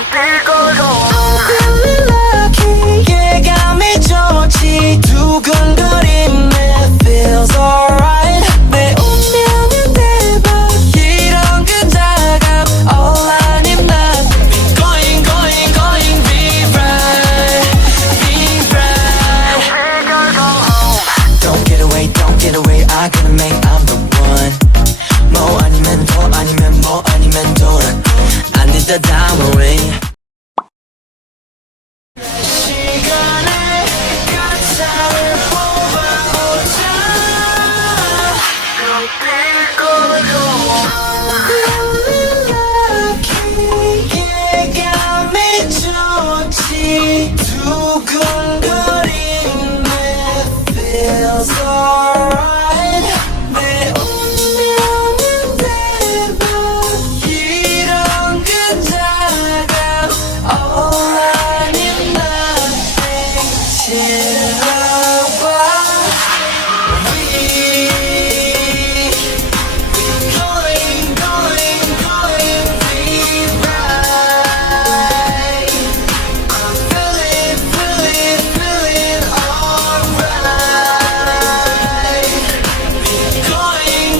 feeling lucky 예감이 좋지 두근거림에 feels alright 내 운명은 대박 이런 끈적함 all I need now going be right don't get away I gotta make I'm the one 뭐 아니면 더 아니면 뭐 아니면 돌아 I need the diamond 시간에 가차를 뽑아오자 예감이 좋지 두근거림에 feels alright 내 운명은 대박 이런 끈적함 all I need nothing 지나봐 going be right I'm feeling alright going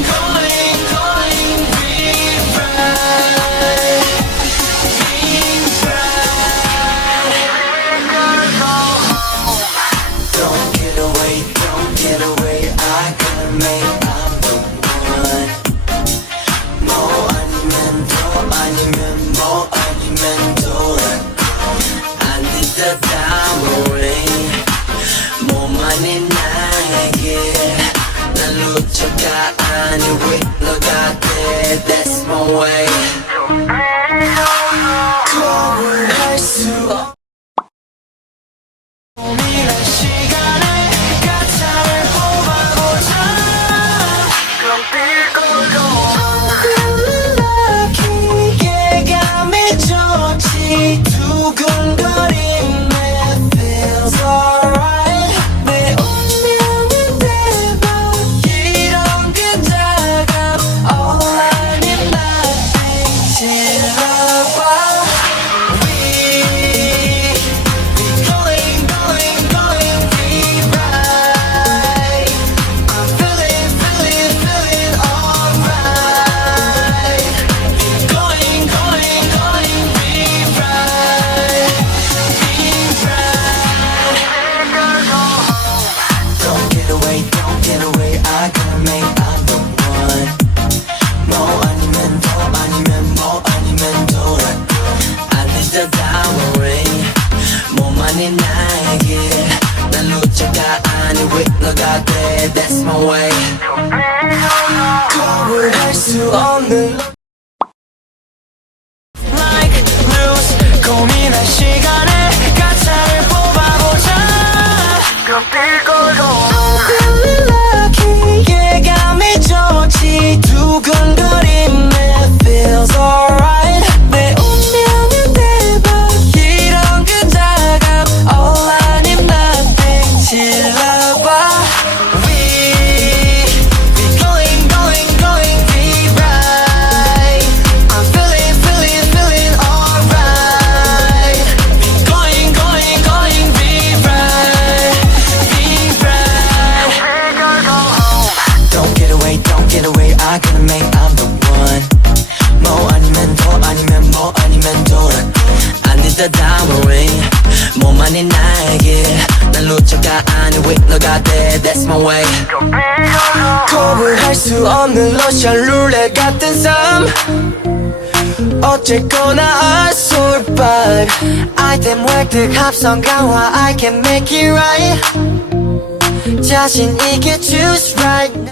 be right Don't get away I gotta make I'm the one 뭐 아니면 더 아니면 뭐 아니면 돌아 I need the diamond ring 뭐만이 나에게 난 루저가 아니 위로가 돼 That's my way 거울할 수 없 고민할 시간에 가차를 뽑아보자 feeling lucky 예감이 좋지 두근거림에 feels alright 내 운명은 대박 이런 끈적함 all I need nothing 지나봐 going be right I'm feeling alright going be right don't get away I gotta make I'm the one 뭐 아니면 더 아니면 뭐 아니면 돌아 I need the diamond ring 뭐만이 나에게 난 루저가 아니 위로가 돼 That's my way 거울할 수 없는 like lose 고민할 시간에 가차를 뽑아보자 feeling lucky 예감이 좋지 두근거림에 feels alright 내 운명은 대박 이런 끈적함 all I need nothing 질러봐 going be right I'm feeling alright going be right don't get away I gotta make I'm the one 뭐 아니면 더 아니면 뭐 아니면 돌아 I need the diamond ring 뭐만이 나에게 난 루저가 아니 위로가 돼 That's my way 거울할 수 없는 러시안 룰렛 같은 삶 어쨌거나 I survive 아이템 획득 합성 강화 I can make it right 자신 있게 choose right